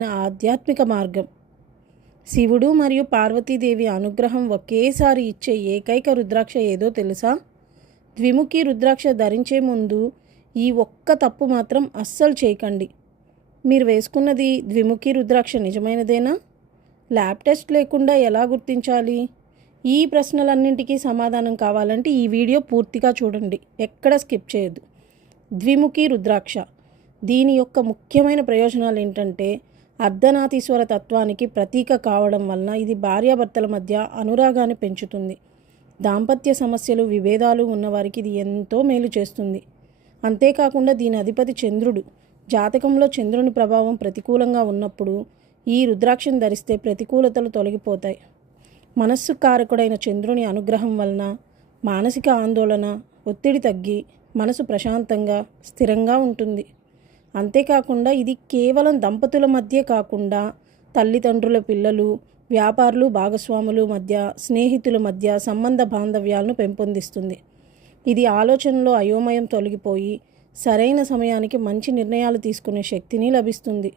ఆధ్యాత్మిక మార్గం. శివుడు మరియు పార్వతీదేవి అనుగ్రహం ఒకేసారి ఇచ్చే ఏకైక రుద్రాక్ష ఏదో తెలుసా? ద్విముఖి రుద్రాక్ష ధరించే ముందు ఈ ఒక్క తప్పు మాత్రం అస్సలు చేయకండి. మీరు వేసుకున్నది ద్విముఖి రుద్రాక్ష నిజమైనదేనా? ల్యాబ్ టెస్ట్ లేకుండా ఎలా గుర్తించాలి? ఈ ప్రశ్నలన్నింటికీ సమాధానం కావాలంటే ఈ వీడియో పూర్తిగా చూడండి, ఎక్కడ స్కిప్ చేయొద్దు. ద్విముఖి రుద్రాక్ష, దీని యొక్క ముఖ్యమైన ప్రయోజనాలు ఏంటంటే, అర్ధనారీశ్వర తత్వానికి ప్రతీక కావడం వలన ఇది భార్యాభర్తల మధ్య అనురాగాన్ని పెంచుతుంది. దాంపత్య సమస్యలు, విభేదాలు ఉన్నవారికి ఇది ఎంతో మేలు చేస్తుంది. అంతేకాకుండా దీని అధిపతి చంద్రుడు. జాతకంలో చంద్రుని ప్రభావం ప్రతికూలంగా ఉన్నప్పుడు ఈ రుద్రాక్షను ధరిస్తే ప్రతికూలతలు తొలగిపోతాయి. మనస్సు కారకుడైన చంద్రుని అనుగ్రహం వలన మానసిక ఆందోళన, ఒత్తిడి తగ్గి మనసు ప్రశాంతంగా, స్థిరంగా ఉంటుంది. అంతేకాకుండా ఇది కేవలం దంపతుల మధ్య కాకుండా తల్లిదండ్రుల, పిల్లలు, వ్యాపారులు, భాగస్వాముల మధ్య, స్నేహితుల మధ్య సంబంధ బాంధవ్యాలను పెంపొందిస్తుంది. ఇది ఆలోచనలో అయోమయం తొలగిపోయి సరైన సమయానికి మంచి నిర్ణయాలు తీసుకునే శక్తిని లభిస్తుంది.